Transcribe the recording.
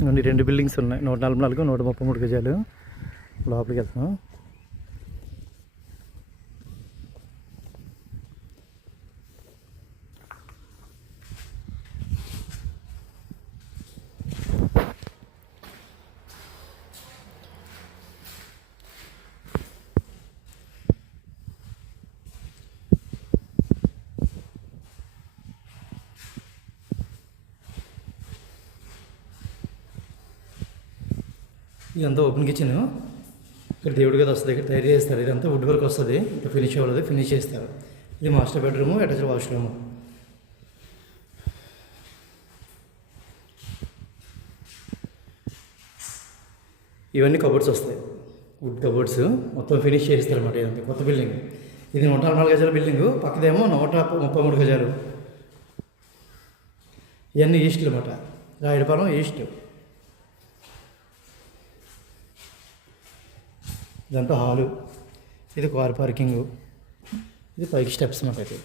ఇవన్నీ 2 బిల్డింగ్స్ ఉన్నాయి, 144, 133 గజాలు. లోపలికి వెళ్తాం. ఇదంతా ఓపెన్ కిచెన్. ఇక్కడ దేవుడి గది వస్తుంది, ఇక్కడ తయారు చేస్తారు. ఇదంతా వుడ్ వర్క్ వస్తుంది, ఇక్కడ ఫినిష్ అవ్వలేదు, ఫినిష్ చేస్తారు. ఇది మాస్టర్ బెడ్రూము, అటాచ్డ్ వాష్రూము. ఇవన్నీ కబోర్డ్స్ వస్తాయి, వుడ్ కబోర్డ్స్ మొత్తం ఫినిష్ చేస్తారు అన్నమాట. ఇదంతా కొత్త బిల్డింగ్. ఇది 144 గజాల బిల్డింగు, పక్కదేమో 133 గజాలు. ఇవన్నీ ఈస్ట్లు అన్నమాట, రాయడపాలెం ఈస్ట్. ఇదంతా హాలు, ఇది కార్ పార్కింగు, ఇది పైకి స్టెప్స్ అన్నమాట. ఇది